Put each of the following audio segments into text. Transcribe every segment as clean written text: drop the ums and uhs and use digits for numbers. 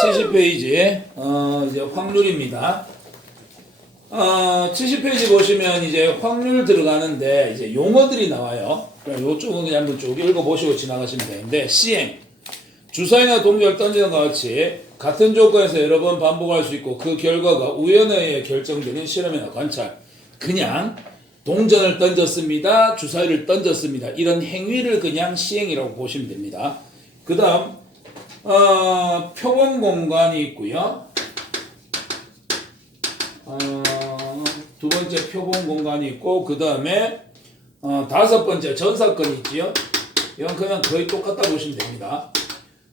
70페이지 이제 확률입니다. 70페이지 보시면 이제 확률 들어가는데 이제 용어들이 나와요. 요쪽은 그냥 한번 쭉 읽어보시고 지나가시면 되는데, 시행, 주사위나 동전을 던지는 것과 같이 같은 조건에서 여러 번 반복할 수 있고 그 결과가 우연에 의해 결정되는 실험이나 관찰. 그냥 동전을 던졌습니다, 주사위를 던졌습니다, 이런 행위를 그냥 시행이라고 보시면 됩니다. 그 다음 표본 공간이 있고요. 두 번째 표본 공간이 있고, 그 다음에 다섯 번째 전사건이 있지요. 이건 그냥 거의 똑같다 보시면 됩니다.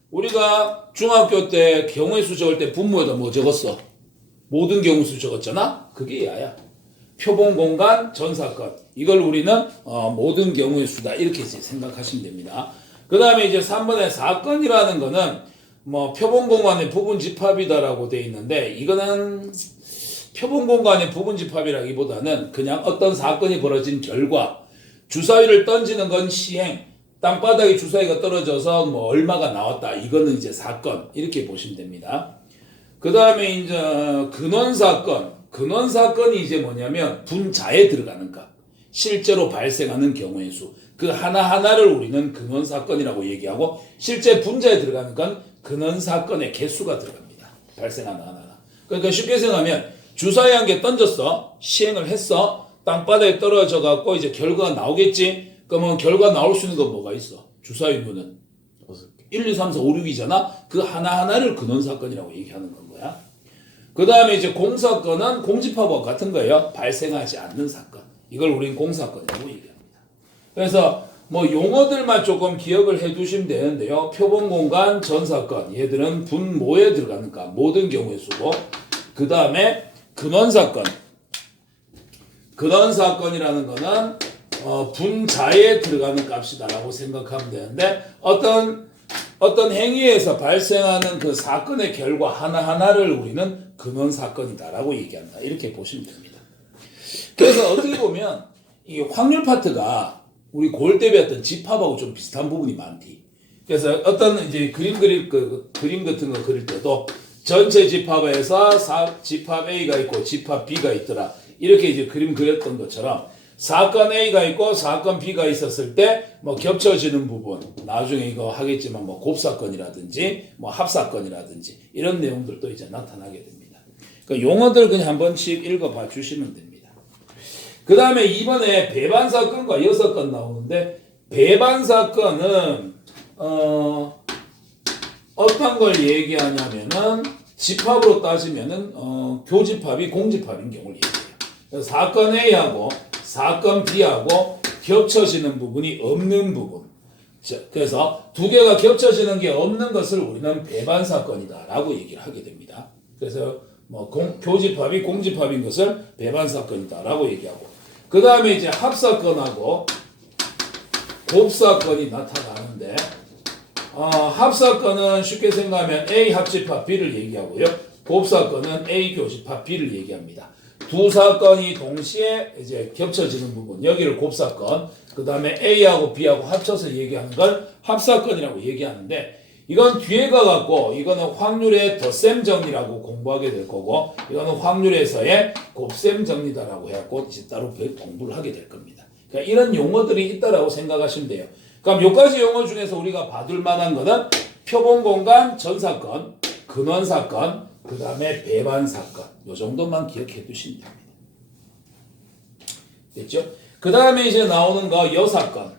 우리가 중학교 때 경우의 수 적을 때 분모에다 뭐 적었어? 모든 경우 수 적었잖아? 그게 야야. 표본 공간 전사건. 이걸 우리는 모든 경우의 수다, 이렇게 생각하시면 됩니다. 그 다음에 이제 3번에 사건이라는 거는 뭐 표본 공간의 부분 집합이다라고 되어 있는데, 이거는 표본 공간의 부분 집합이라기보다는 그냥 어떤 사건이 벌어진 결과, 주사위를 던지는 건 시행, 땅바닥에 주사위가 떨어져서 뭐 얼마가 나왔다, 이거는 이제 사건, 이렇게 보시면 됩니다. 그 다음에 이제 근원 사건이 이제 뭐냐면 분자에 들어가는 값, 실제로 발생하는 경우의 수, 그 하나하나를 우리는 근원 사건이라고 얘기하고, 실제 분자에 들어가는 건 근원 사건의 개수가 들어갑니다. 발생하는 하나하나. 그러니까 쉽게 생각하면 주사위 한 개 던졌어, 시행을 했어, 땅바닥에 떨어져 갖고 이제 결과가 나오겠지. 그러면 결과 나올 수 있는 건 뭐가 있어? 주사위 누는 1, 2, 3, 4, 5, 6이잖아. 그 하나하나를 근원 사건이라고 얘기하는 건 거야. 그 다음에 이제 공사건은 공집합과 같은 거예요. 발생하지 않는 사건. 이걸 우린 공사건이라고 얘기합니다. 그래서 뭐 용어들만 조금 기억을 해 두시면 되는데요. 표본 공간 전사건, 얘들은 분모에 들어가는 값, 모든 경우의 수고. 그 다음에 근원사건. 근원사건이라는 거는 분자에 들어가는 값이다라고 생각하면 되는데, 어떤 행위에서 발생하는 그 사건의 결과 하나하나를 우리는 근원사건이다라고 얘기한다, 이렇게 보시면 됩니다. 그래서 어떻게 보면 이 확률 파트가 우리 고1 때 배웠던 집합하고 좀 비슷한 부분이 많디. 그래서 어떤 이제 그림 같은 거 그릴 때도 전체 집합에서 집합 A가 있고 집합 B가 있더라, 이렇게 이제 그림 그렸던 것처럼 사건 A가 있고 사건 B가 있었을 때 뭐 겹쳐지는 부분, 나중에 이거 하겠지만 뭐 곱사건이라든지 뭐 합사건이라든지 이런 내용들도 이제 나타나게 됩니다. 그러니까 용어들 그냥 한 번씩 읽어봐 주시면 됩니다. 그 다음에 2번에 배반사건과 여사건 나오는데, 배반사건은 어떤 걸 얘기하냐면은 집합으로 따지면은 교집합이 공집합인 경우를 얘기해요. 사건 A하고 사건 B하고 겹쳐지는 부분이 없는 부분. 그래서 두 개가 겹쳐지는 게 없는 것을 우리는 배반사건이다라고 얘기를 하게 됩니다. 그래서 뭐 교집합이 공집합인 것을 배반사건이다라고 얘기하고, 그 다음에 이제 합사건하고 곱사건이 나타나는데, 합사건은 쉽게 생각하면 A 합집합 B를 얘기하고요. 곱사건은 A 교집합 B를 얘기합니다. 두 사건이 동시에 이제 겹쳐지는 부분, 여기를 곱사건, 그 다음에 A하고 B하고 합쳐서 얘기하는 걸 합사건이라고 얘기하는데, 이건 뒤에 가갖고 이거는 확률의 덧셈 정리라고 공부하게 될 거고, 이거는 확률에서의 곱셈 정리다라고 해갖고 이제 따로 공부를 하게 될 겁니다. 그러니까 이런 용어들이 있다라고 생각하시면 돼요. 그럼 몇 가지 용어 중에서 우리가 봐둘 만한 거는 표본 공간 전사건, 근원사건, 그 다음에 배반사건, 요 정도만 기억해 두시면 됩니다. 됐죠? 그 다음에 이제 나오는 거 여사건.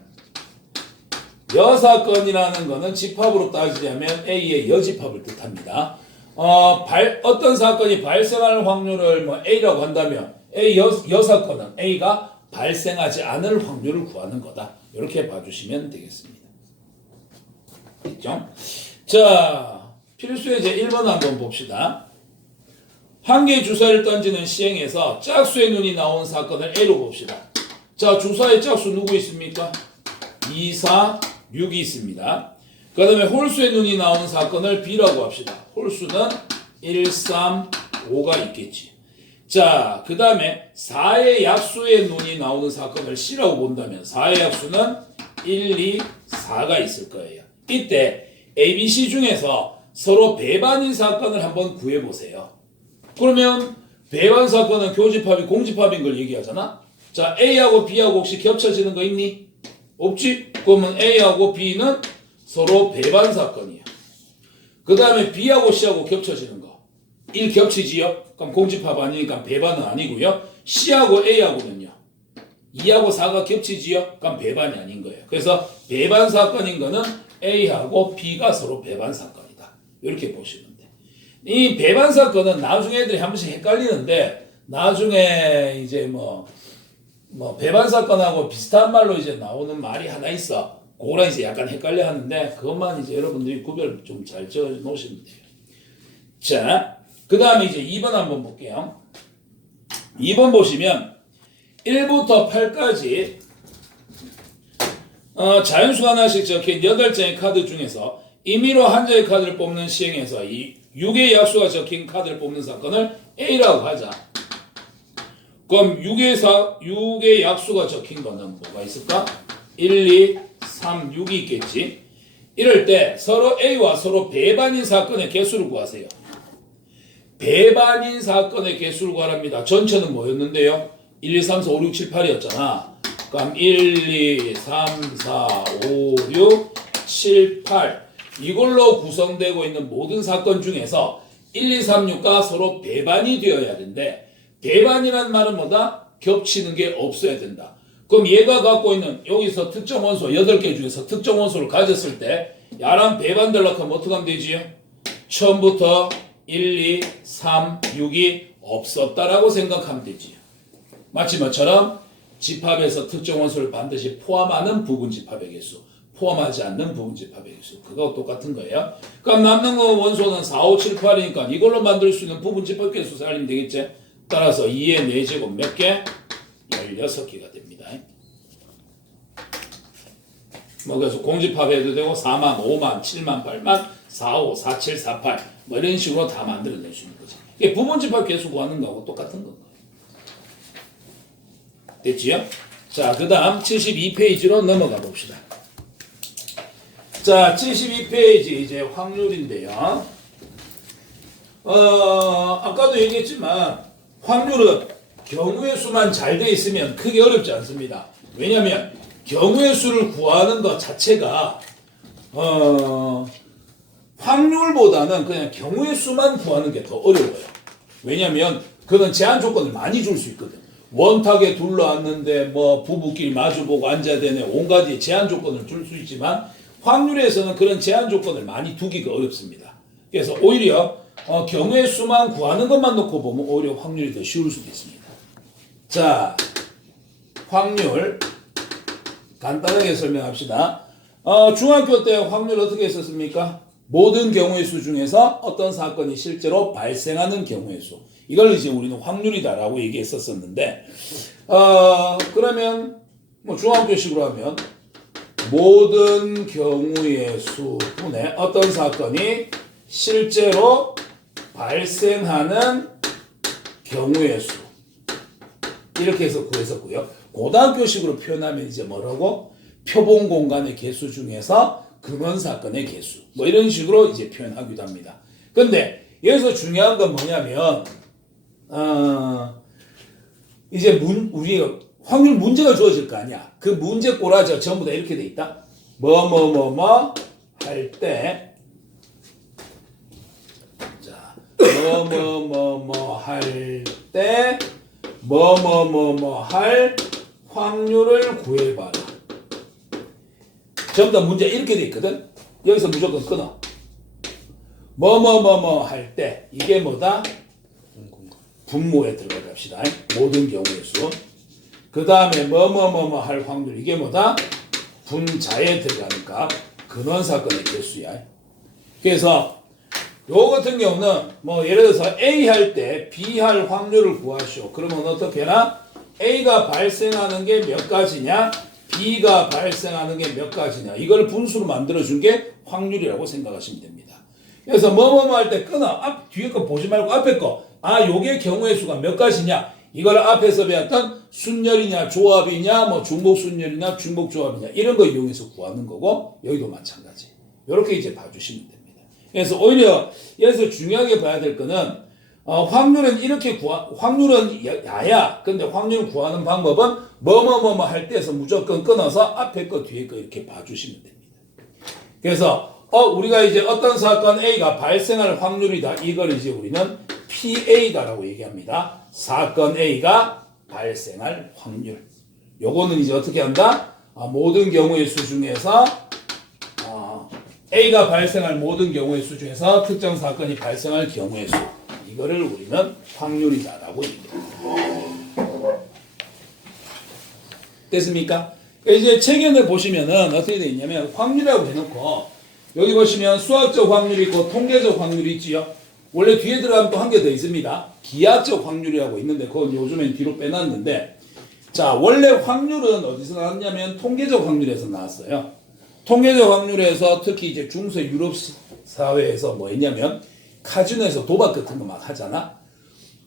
여사건이라는 거는 집합으로 따지자면 A의 여집합을 뜻합니다. 어떤 사건이 발생할 확률을 뭐 A라고 한다면 A 여사건은 A가 발생하지 않을 확률을 구하는 거다, 이렇게 봐주시면 되겠습니다. 됐죠? 자, 필수의 제 1번 한번 봅시다. 한 개의 주사위를 던지는 시행에서 짝수의 눈이 나온 사건을 A로 봅시다. 자, 주사위 짝수 누구 있습니까? 2, 4, 6이 있습니다. 그 다음에 홀수의 눈이 나오는 사건을 B라고 합시다. 홀수는 1, 3, 5가 있겠지. 자, 그 다음에 4의 약수의 눈이 나오는 사건을 C라고 본다면 4의 약수는 1, 2, 4가 있을 거예요. 이때 ABC 중에서 서로 배반인 사건을 한번 구해보세요. 그러면 배반 사건은 교집합이 공집합인 걸 얘기하잖아. 자, A하고 B하고 혹시 겹쳐지는 거 있니? 없지? 그러면 A하고 B는 서로 배반 사건이야. 그 다음에 B하고 C하고 겹쳐지는 거. 1 겹치지요? 그럼 공집합 아니니까 배반은 아니고요. C하고 A하고는요. 2하고 4가 겹치지요? 그럼 배반이 아닌 거예요. 그래서 배반 사건인 거는 A하고 B가 서로 배반 사건이다. 이렇게 보시면 돼. 이 배반 사건은 나중에 애들이 한 번씩 헷갈리는데 나중에 이제 뭐 배반 사건하고 비슷한 말로 이제 나오는 말이 하나 있어. 그거랑 이제 약간 헷갈려 하는데 그것만 이제 여러분들이 구별 좀 잘 지어 놓으시면 돼요. 자, 그 다음에 이제 2번 한번 볼게요. 2번 보시면 1부터 8까지 자연수가 하나씩 적힌 8장의 카드 중에서 임의로 한 장의 카드를 뽑는 시행에서 이 6의 약수가 적힌 카드를 뽑는 사건을 A라고 하자. 그럼 6의 약수가 적힌 거는 뭐가 있을까? 1, 2, 3, 6이 있겠지. 이럴 때 서로 A와 서로 배반인 사건의 개수를 구하세요. 배반인 사건의 개수를 구하랍니다. 전체는 뭐였는데요? 1, 2, 3, 4, 5, 6, 7, 8이었잖아. 그럼 1, 2, 3, 4, 5, 6, 7, 8 이걸로 구성되고 있는 모든 사건 중에서 1, 2, 3, 6가 서로 배반이 되어야 되는데 배반이라는 말은 뭐다? 겹치는 게 없어야 된다. 그럼 얘가 갖고 있는 여기서 특정 원소 8개 중에서 특정 원소를 가졌을 때 야랑 배반되려고 하면 어떻게 하면 되지요? 처음부터 1, 2, 3, 6이 없었다라고 생각하면 되지요. 마치 뭐처럼 집합에서 특정 원소를 반드시 포함하는 부분 집합의 개수, 포함하지 않는 부분 집합의 개수. 그거 똑같은 거예요. 그럼 남는 거 원소는 4, 5, 7, 8이니까 이걸로 만들 수 있는 부분 집합 개수 살리면 되겠지? 따라서 2의 4제곱 몇 개? 16개가 됩니다. 뭐 그래서 공집합해도 되고 4만, 5만, 7만, 8만, 4, 5, 4, 7, 4, 8 뭐 이런 식으로 다 만들어낼 수 있는 거지. 이게 부분 집합 개수 구하는 거하고 똑같은 건가요? 됐지요? 자, 그 다음 72페이지로 넘어가 봅시다. 자, 72페이지 이제 확률인데요. 아까도 얘기했지만 확률은 경우의 수만 잘 돼 있으면 크게 어렵지 않습니다. 왜냐하면 경우의 수를 구하는 것 자체가 확률보다는 그냥 경우의 수만 구하는 게 더 어려워요. 왜냐하면 그는 제한 조건을 많이 줄 수 있거든. 원탁에 둘러앉는데 뭐 부부끼리 마주보고 앉아야 되네 온가지 제한 조건을 줄 수 있지만 확률에서는 그런 제한 조건을 많이 두기가 어렵습니다. 그래서 오히려 경우의 수만 구하는 것만 놓고 보면 오히려 확률이 더 쉬울 수도 있습니다. 자, 확률 간단하게 설명합시다. 중학교 때 확률 어떻게 했었습니까? 모든 경우의 수 중에서 어떤 사건이 실제로 발생하는 경우의 수. 이걸 이제 우리는 확률이다라고 얘기했었는데, 그러면 뭐 중학교식으로 하면 모든 경우의 수분에 어떤 사건이 실제로 발생하는 경우의 수. 이렇게 해서 구했었고요. 고등학교식으로 표현하면 이제 뭐라고? 표본 공간의 개수 중에서 근원 사건의 개수. 뭐 이런 식으로 이제 표현하기도 합니다. 근데 여기서 중요한 건 뭐냐면, 이제 우리가 확률 문제가 주어질 거 아니야. 그 문제 꼬라지가 전부 다 이렇게 돼 있다. 할 때, 자, 할 때, 할 확률을 구해봐라. 전부 다 문제 이렇게 돼 있거든. 여기서 무조건 끊어. 할 때 이게 뭐다? 분모에 들어가 갑시다. 모든 경우의 수. 그 다음에 할 확률 이게 뭐다? 분자에 들어가는 값. 근원 사건의 개수야. 그래서 요 같은 경우는 뭐 예를 들어서 A 할 때 B 할 확률을 구하시오. 그러면 어떻게 해나? A가 발생하는 게 몇 가지냐? B가 발생하는 게 몇 가지냐? 이걸 분수로 만들어준 게 확률이라고 생각하시면 됩니다. 그래서 할 때 끊어. 뒤에 거 보지 말고 앞에 거. 요게 경우의 수가 몇 가지냐? 이걸 앞에서 배웠던 순열이냐, 조합이냐, 뭐 중복순열이냐, 중복조합이냐 이런 거 이용해서 구하는 거고 여기도 마찬가지. 이렇게 이제 봐주시면 됩니다. 그래서 오히려 여기서 중요하게 봐야 될 거는 확률은 이렇게 확률은 야야. 근데 확률 구하는 방법은 뭐뭐뭐뭐 할 때에서 무조건 끊어서 앞에 거 뒤에 거 이렇게 봐주시면 됩니다. 그래서 우리가 이제 어떤 사건 A가 발생할 확률이다. 이걸 이제 우리는 PA다라고 얘기합니다. 사건 A가 발생할 확률. 요거는 이제 어떻게 한다? 모든 경우의 수 중에서 A가 발생할 모든 경우의 수 중에서 특정 사건이 발생할 경우의 수. 이거를 우리는 확률이다라고 얘기합니다. 됐습니까? 이제 책에는 보시면은 어떻게 되어 있냐면 확률이라고 해놓고 여기 보시면 수학적 확률이 있고 통계적 확률이 있지요. 원래 뒤에 들어가면 또 한 개 더 있습니다. 기하적 확률이라고 있는데 그건 요즘엔 뒤로 빼놨는데 자 원래 확률은 어디서 나왔냐면 통계적 확률에서 나왔어요. 통계적 확률에서 특히 이제 중세 유럽 사회에서 뭐 했냐면 카지노에서 도박 같은 거 막 하잖아.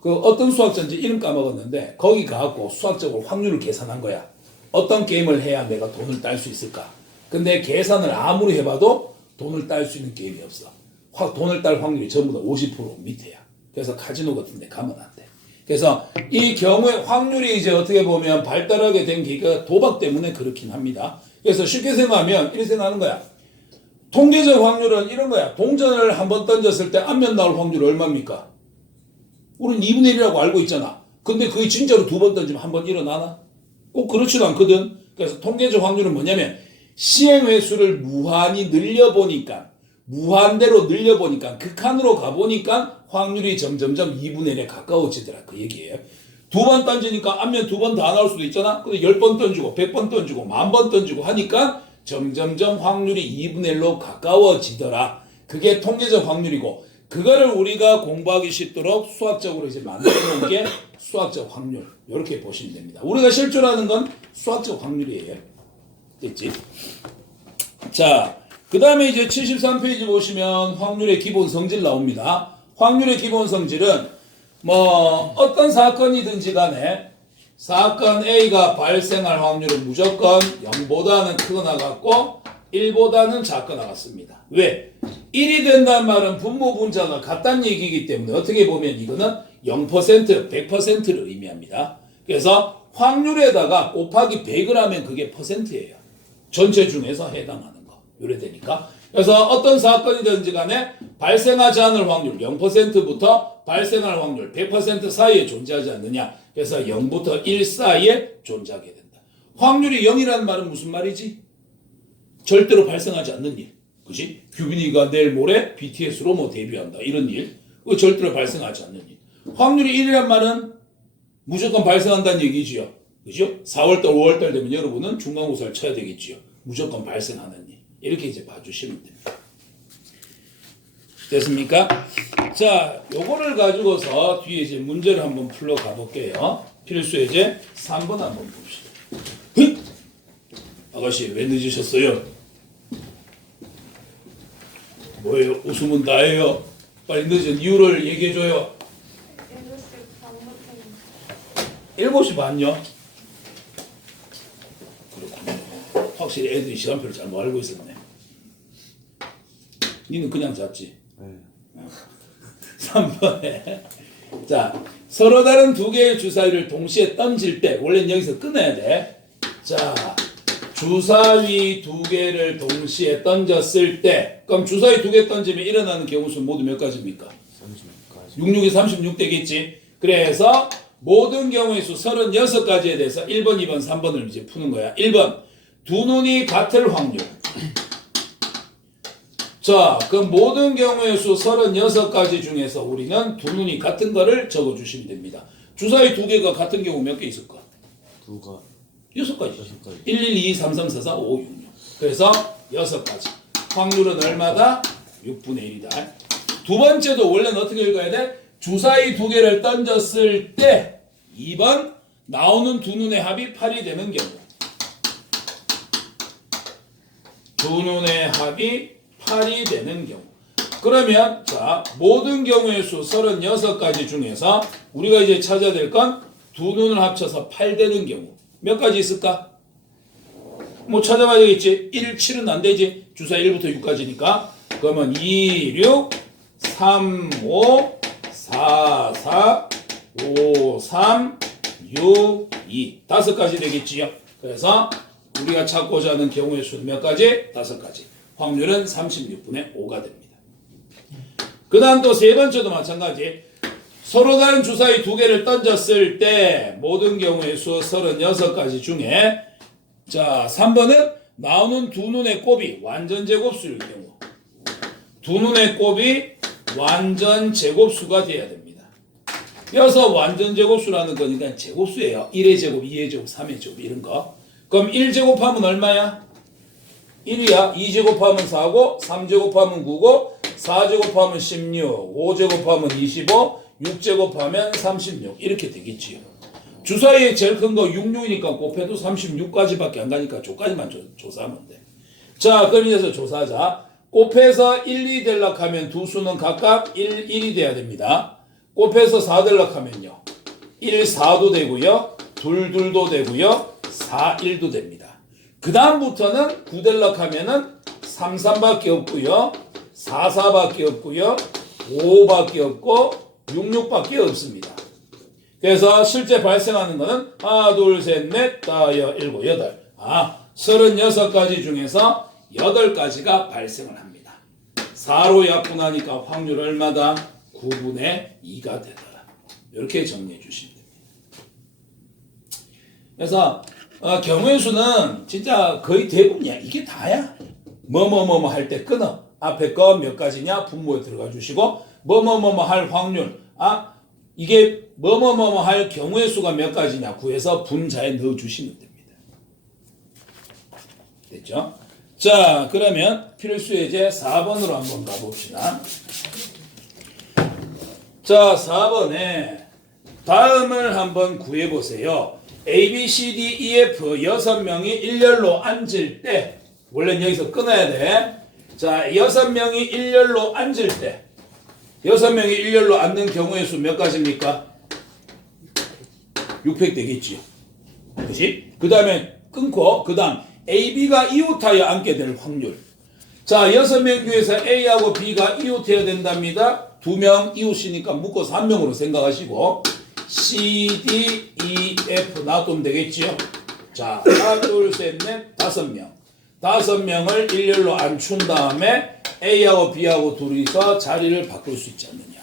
그 어떤 수학자인지 이름 까먹었는데 거기 가갖고 수학적으로 확률을 계산한 거야. 어떤 게임을 해야 내가 돈을 딸 수 있을까? 근데 계산을 아무리 해봐도 돈을 딸 수 있는 게임이 없어. 돈을 딸 확률이 전부 다 50% 밑에야. 그래서 카지노 같은 데 가면 안 돼. 그래서 이 경우에 확률이 이제 어떻게 보면 발달하게 된 계기가 도박 때문에 그렇긴 합니다. 그래서 쉽게 생각하면 이렇게 생각하는 거야. 통계적 확률은 이런 거야. 동전을 한번 던졌을 때 앞면 나올 확률이 얼마입니까? 우리는 2분의 1이라고 알고 있잖아. 근데 그게 진짜로 두 번 던지면 한 번 일어나나? 꼭 그렇지도 않거든. 그래서 통계적 확률은 뭐냐면 시행 횟수를 무한히 늘려보니까 무한대로 늘려보니까 극한으로 가보니까 확률이 점점점 2분의 1에 가까워지더라. 그 얘기예요. 두 번 던지니까 앞면 두 번 다 나올 수도 있잖아. 근데 10번 던지고 100번 던지고 10,000번 던지고 하니까 점점점 확률이 2분의 1로 가까워지더라. 그게 통계적 확률이고 그거를 우리가 공부하기 쉽도록 수학적으로 이제 만들어 놓은 게 수학적 확률. 이렇게 보시면 됩니다. 우리가 실제로 하는 건 수학적 확률이에요. 됐지? 자, 그 다음에 이제 73페이지 보시면 확률의 기본 성질 나옵니다. 확률의 기본 성질은 뭐 어떤 사건이든지 간에 사건 A가 발생할 확률은 무조건 0보다는 크거나 같고 1보다는 작거나 같습니다. 왜? 1이 된다는 말은 분모 분자가 같다는 얘기이기 때문에 어떻게 보면 이거는 0%, 100%를 의미합니다. 그래서 확률에다가 곱하기 100을 하면 그게 퍼센트예요. 전체 중에서 해당하는 거. 요래 되니까. 그래서 어떤 사건이든지 간에 발생하지 않을 확률 0%부터 발생할 확률 100% 사이에 존재하지 않느냐. 그래서 0부터 1 사이에 존재하게 된다. 확률이 0이라는 말은 무슨 말이지? 절대로 발생하지 않는 일. 그지? 규빈이가 내일 모레 BTS로 뭐 데뷔한다. 이런 일. 그거 절대로 발생하지 않는 일. 확률이 1이란 말은 무조건 발생한다는 얘기지요. 그죠? 4월달, 5월달 되면 여러분은 중간고사를 쳐야 되겠지요. 무조건 발생하는 일. 이렇게 이제 봐주시면 됩니다. 됐습니까? 자, 요거를 가지고서 뒤에 이제 문제를 한번 풀러 가볼게요. 필수 예제 3번 한번 봅시다. 흑! 아가씨, 왜 늦으셨어요? 뭐예요? 웃으면 나예요. 빨리 늦은 이유를 얘기해줘요. 7시 반요? 그렇군요. 확실히 애들이 시간표를 잘못 알고 있었네. 니는 그냥 잤지? 네. 3번에 자, 서로 다른 두 개의 주사위를 동시에 던질 때 원래는 여기서 끊어야 돼. 자, 주사위 두 개를 동시에 던졌을 때 그럼 주사위 두 개 던지면 일어나는 경우 수 모두 몇 가지입니까? 36가지. 66이 36 되겠지. 그래서 모든 경우의 수 36가지에 대해서 1번, 2번, 3번을 이제 푸는 거야. 1번, 두 눈이 같을 확률. 자, 그럼 모든 경우의 수 36가지 중에서 우리는 두 눈이 같은 거를 적어주시면 됩니다. 주사위 두 개가 같은 경우 몇 개 있을까? 두가. 6가지. 1, 1, 2, 3, 3, 4, 4, 5, 6, 6. 그래서 6가지. 확률은 얼마다? 6분의 1이다. 두 번째도 원래는 어떻게 읽어야 돼? 주사위 두 개를 던졌을 때 2번 나오는 두 눈의 합이 8이 되는 경우. 두 눈의 합이 8이 되는 경우. 그러면 자, 모든 경우의 수 36가지 중에서 우리가 이제 찾아야 될 건 두 눈을 합쳐서 8 되는 경우. 몇 가지 있을까? 뭐 찾아봐야 되겠지. 1, 7은 안 되지. 주사 1부터 6까지니까. 그러면 2, 6, 3, 5, 4, 4, 5, 3, 6, 2. 5가지 되겠지요. 그래서 우리가 찾고자 하는 경우의 수는 몇 가지? 5가지. 확률은 36분의 5가 됩니다. 그 다음 또 세 번째도 마찬가지. 서로 다른 주사위 두 개를 던졌을 때 모든 경우의 수 36가지 중에 자 3번은 나오는 두 눈의 곱이 완전 제곱수일 경우 두 눈의 곱이 완전 제곱수가 돼야 됩니다. 여기서 완전 제곱수라는 거니까 제곱수예요. 1의 제곱, 2의 제곱, 3의 제곱 이런 거. 그럼 1제곱하면 얼마야? 1이야. 2제곱하면 4고 3제곱하면 9고 4제곱하면 16, 5제곱하면 25, 6제곱하면 36 이렇게 되겠지요. 주사위에 제일 큰 거 66이니까 곱해도 36까지밖에 안 가니까 조까지만 조사하면 돼. 자, 그럼 이제서 조사하자. 곱해서 1, 2 되려고 하면 두 수는 각각 1, 1이 돼야 됩니다. 곱해서 4 되려고 하면요. 1, 4도 되고요. 2, 2도 되고요. 4, 1도 됩니다. 그 다음부터는 9 되려고 하면은 3, 3밖에 없고요. 4, 4밖에 없고요. 5밖에 없고 6, 6밖에 없습니다. 그래서 실제 발생하는 거는 하나, 둘, 셋, 넷, 다섯, 일곱, 여덟. 36가지 중에서 8가지가 발생을 합니다. 4로 약분하니까 확률 얼마다? 9분의 2가 되더라. 이렇게 정리해 주시면 됩니다. 그래서 경우의 수는 진짜 거의 대부분이야. 이게 다야. 뭐뭐뭐뭐 할 때 끊어. 앞에 거 몇 가지냐? 분모에 들어가 주시고 뭐뭐뭐뭐 할 확률. 이게 뭐뭐뭐뭐 할 경우의 수가 몇 가지냐? 구해서 분자에 넣어 주시면 됩니다. 됐죠? 자, 그러면 필수예제 4번으로 한번 가봅시다. 자, 4번에 다음을 한번 구해보세요. A, B, C, D, E, F 6명이 일렬로 앉을 때 원래는 여기서 끊어야 돼. 자, 6명이 일렬로 앉을 때 6명이 일렬로 앉는 경우의 수 몇 가지입니까? 600 되겠지요. 그치? 그 다음에 끊고 그 다음 A, B가 이웃하여 앉게 될 확률. 자, 6명 중에서 A하고 B가 이웃해야 된답니다. 2명 이웃이니까 묶어서 1명으로 생각하시고 C, D, E, F 놔두면 되겠지요. 자, 하나, 둘, 셋, 넷, 5명. 5명을 일렬로 앉춘 다음에 A하고 B하고 둘이서 자리를 바꿀 수 있지 않느냐.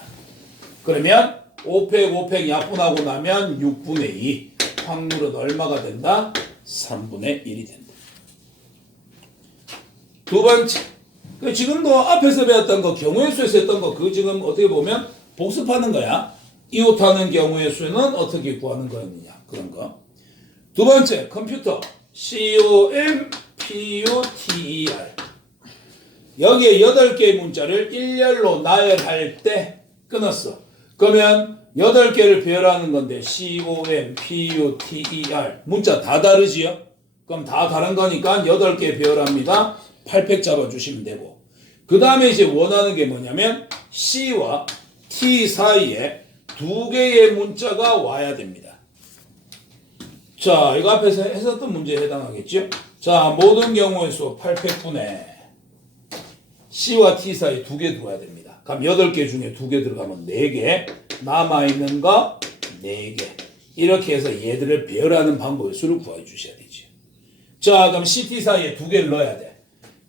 그러면 5팩 약분하고 나면 6분의 2. 확률은 얼마가 된다? 3분의 1이 된다. 두 번째. 지금도 앞에서 배웠던 거, 경우의 수에서 했던 거, 그거 지금 어떻게 보면 복습하는 거야. 이웃하는 경우의 수는 어떻게 구하는 거였느냐. 그런 거. 두 번째, 컴퓨터. COMPUTER. 여기에 8개의 문자를 일렬로 나열할 때 끊었어. 그러면 8개를 배열하는 건데 COMPUTER 문자 다 다르지요? 그럼 다 다른 거니까 8개 배열합니다. 8팩 잡아주시면 되고 그 다음에 이제 원하는 게 뭐냐면 C와 T 사이에 2개의 문자가 와야 됩니다. 자, 이거 앞에서 했었던 문제에 해당하겠죠? 자, 모든 경우의 수 8팩분의 C와 T 사이 2개 들어와야 됩니다. 그럼 8개 중에 2개 들어가면 4개, 남아있는 거 4개. 이렇게 해서 얘들을 배열하는 방법의 수를 구해 주셔야 되죠. 자, 그럼 CT 사이에 2개를 넣어야 돼.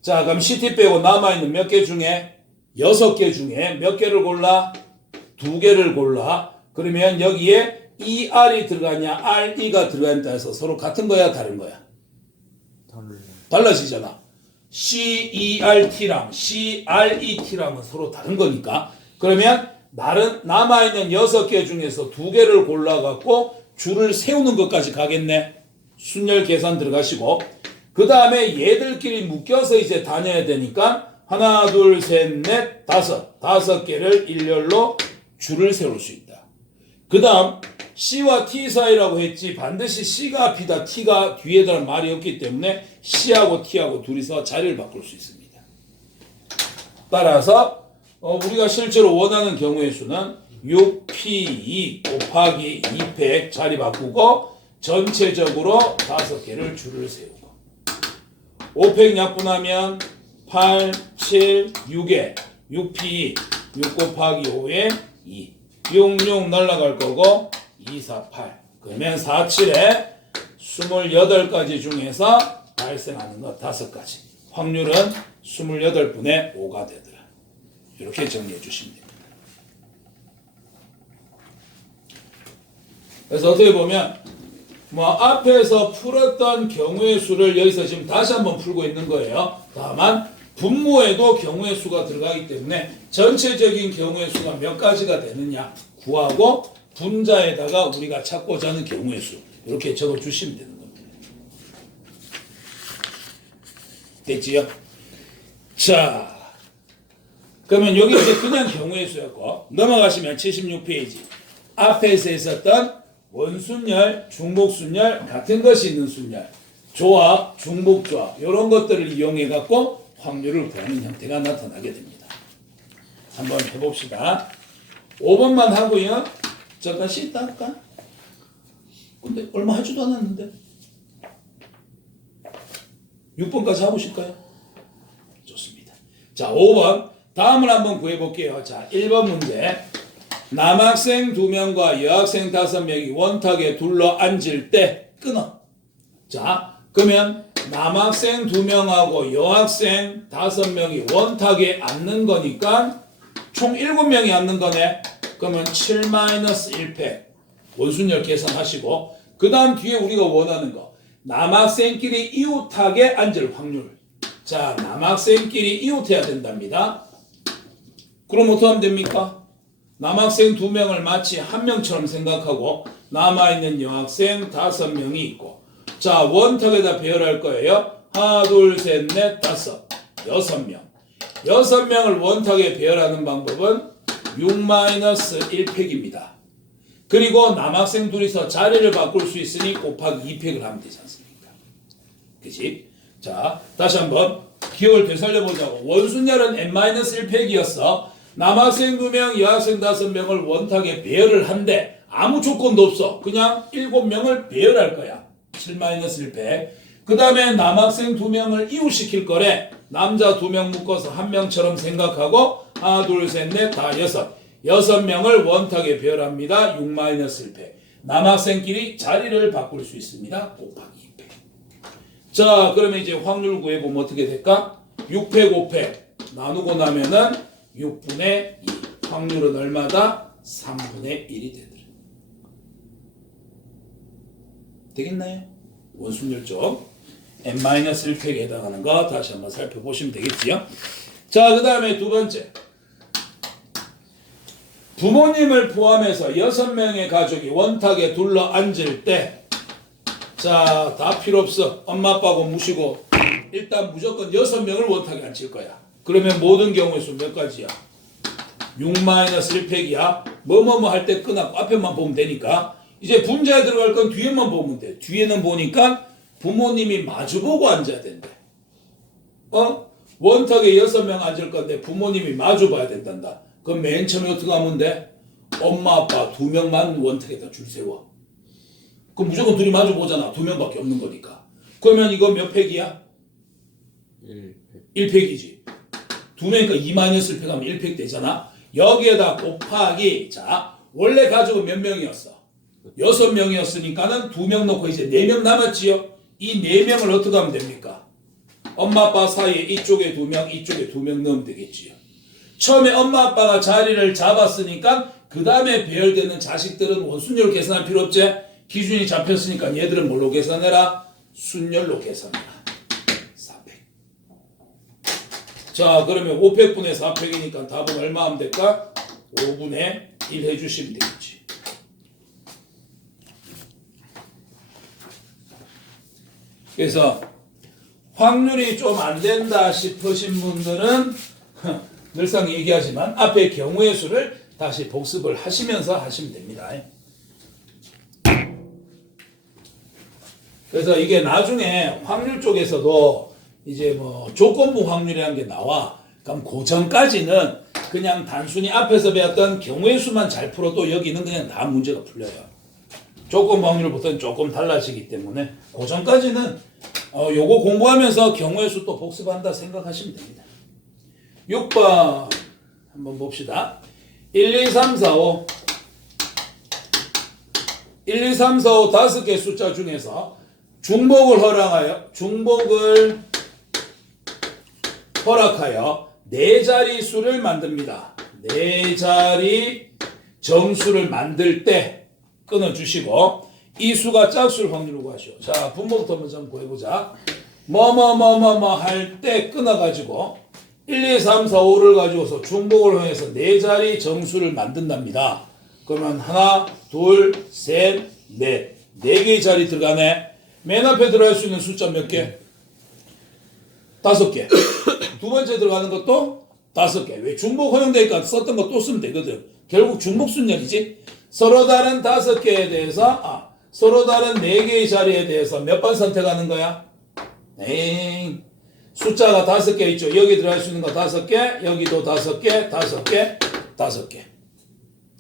자, 그럼 CT 빼고 남아있는 몇 개 중에 6개 중에 몇 개를 골라? 2개를 골라. 그러면 여기에 ER이 들어가냐 RE가 들어가냐에 따라서 서로 같은 거야 다른 거야? 달라지잖아. CERT랑 CRET랑은 서로 다른 거니까. 그러면 남아있는 6개 중에서 2개를 골라갖고 줄을 세우는 것까지 가겠네. 순열 계산 들어가시고 그 다음에 얘들끼리 묶여서 이제 다녀야 되니까 하나, 둘, 셋, 넷, 5개를 일렬로 줄을 세울 수 있다. 그 다음 C와 T 사이라고 했지 반드시 C가 앞이다 T가 뒤에다는 말이 없기 때문에 C하고 T하고 둘이서 자리를 바꿀 수 있습니다. 따라서 우리가 실제로 원하는 경우의 수는 6P2 곱하기 2팩 자리 바꾸고 전체적으로 5개를 줄을 세우고 5팩 약분하면 8, 7, 6에 6p 6 곱하기 5에 2 6, 6 날라갈 거고 2, 4, 8 그러면 4, 7에 28가지 중에서 발생하는 것 5가지 확률은 28분의 5가 되더라. 이렇게 정리해 주시면 됩니다. 그래서 어떻게 보면 뭐 앞에서 풀었던 경우의 수를 여기서 지금 다시 한번 풀고 있는 거예요. 다만 분모에도 경우의 수가 들어가기 때문에 전체적인 경우의 수가 몇 가지가 되느냐 구하고 분자에다가 우리가 찾고자 하는 경우의 수 이렇게 적어 주시면 되는 겁니다. 됐지요? 자, 그러면 여기 이제 그냥 경우의 수였고 넘어가시면 76페이지 앞에서 있었던 원순열, 중복순열, 같은 것이 있는 순열, 조합, 중복조합 이런 것들을 이용해 갖고 확률을 구하는 형태가 나타나게 됩니다. 한번 해봅시다. 5번만 하고요. 잠깐 씻다 할까? 근데 얼마 하지도 않았는데 6번까지 해보실까요? 좋습니다. 자, 5번 다음을 한번 구해볼게요. 자, 1번 문제 남학생 2명과 여학생 5명이 원탁에 둘러 앉을 때 끊어. 자, 그러면 남학생 2명하고 여학생 5명이 원탁에 앉는 거니까 총 7명이 앉는 거네. 그러면 7-1팩 원순열 계산하시고 그 다음 뒤에 우리가 원하는 거 남학생끼리 이웃하게 앉을 확률. 자, 남학생끼리 이웃해야 된답니다. 그럼 어떻게 하면 됩니까? 남학생 2명을 마치 한 명처럼 생각하고 남아있는 여학생 5명이 있고 자 원탁에다 배열할 거예요. 하나 둘 셋 넷 다섯 6명 6명을 원탁에 배열하는 방법은 6-1팩입니다. 그리고 남학생 둘이서 자리를 바꿀 수 있으니 곱하기 2팩을 하면 되지 않습니까? 그치? 자 다시 한번 기억을 되살려보자고. 원순열은 n-1팩이었어. 남학생 2명, 여학생 5명을 원탁에 배열을 한데 아무 조건도 없어. 그냥 7명을 배열할 거야. 7-1팩. 그 다음에 남학생 2명을 이웃시킬 거래. 남자 2명 묶어서 한 명처럼 생각하고 하나 둘 셋 넷 다 6명을 원탁에 배열합니다. 6-1팩. 남학생끼리 자리를 바꿀 수 있습니다. 곱하기 2팩. 자 그러면 이제 확률 구해보면 어떻게 될까? 6팩 5팩 나누고 나면은 6분의 2 확률은 얼마다? 3분의 1이 되더라. 되겠나요? 원순열 쪽 n-1팩에 해당하는 거 다시 한번 살펴보시면 되겠지요. 자, 그 다음에 두 번째 부모님을 포함해서 6명의 가족이 원탁에 둘러 앉을 때 자, 다 필요 없어. 엄마 아빠고 무시고 일단 무조건 6명을 원탁에 앉힐 거야. 그러면 모든 경우의 수 몇 가지야? 6-1팩이야. 뭐뭐뭐 할 때 끝나고 앞에만 보면 되니까 이제 분자에 들어갈 건 뒤에만 보면 돼. 뒤에는 보니까 부모님이 마주보고 앉아야 된대. 원탁에 6명 앉을 건데 부모님이 마주봐야 된단다. 그럼 맨 처음에 어떻게 하면 돼? 엄마 아빠 2명만 원탁에다 줄 세워. 그럼 무조건 둘이 마주보잖아. 2명밖에 없는 거니까. 그러면 이거 몇 팩이야? 1팩이지. 2명이니까 2-1팩 하면 1팩 되잖아. 여기에다 곱하기 자 원래 가족은 몇 명이었어? 6명이었으니까는 2명 넣고 이제 4명 남았지요. 이 4명을 어떻게 하면 됩니까? 엄마 아빠 사이에 이쪽에 2명 이쪽에 2명 넣으면 되겠지요. 처음에 엄마 아빠가 자리를 잡았으니까 그 다음에 배열되는 자식들은 원순열 계산할 필요 없지. 기준이 잡혔으니까 얘들은 뭘로 계산해라? 순열로 계산해라. 4팩. 자 그러면 5팩분의 4팩이니까 답은 얼마 하면 될까? 5분의 1 해주시면 되겠지. 그래서 확률이 좀 안 된다 싶으신 분들은 늘상 얘기하지만 앞에 경우의 수를 다시 복습을 하시면서 하시면 됩니다. 그래서 이게 나중에 확률 쪽에서도 이제 뭐 조건부 확률이라는 게 나와. 그럼 그 전까지는 그냥 단순히 앞에서 배웠던 경우의 수만 잘 풀어도 여기는 그냥 다 문제가 풀려요. 조건부 확률부터는 조금 달라지기 때문에 그 전까지는 요거 공부하면서 경우의 수 또 복습한다 생각하시면 됩니다. 6번 한번 봅시다. 1, 2, 3, 4, 5 1, 2, 3, 4, 5 5개 숫자 중에서 중복을 허락하여 4자리 수를 만듭니다. 4자리 정수를 만들 때 끊어주시고 이 수가 짝수일 확률을 구하시오. 자, 분모부터 먼저 한번 구해보자. 뭐뭐뭐뭐뭐 할 때 끊어가지고 1, 2, 3, 4, 5를 가지고서 중복을 행해서 4자리 정수를 만든답니다. 그러면 하나, 둘, 셋, 넷. 4개의 자리 들어가네. 맨 앞에 들어갈 수 있는 숫자 몇 개? 5개. 두 번째 들어가는 것도 5개. 왜 중복 허용되니까 썼던 거 또 쓰면 되거든. 결국 중복 순열이지. 서로 다른 5개에 대해서 서로 다른 4개의 자리에 대해서 몇 번 선택하는 거야? 에잉. 숫자가 5개 있죠. 여기 들어갈 수 있는 거 5개, 여기도 5개, 5개, 5개.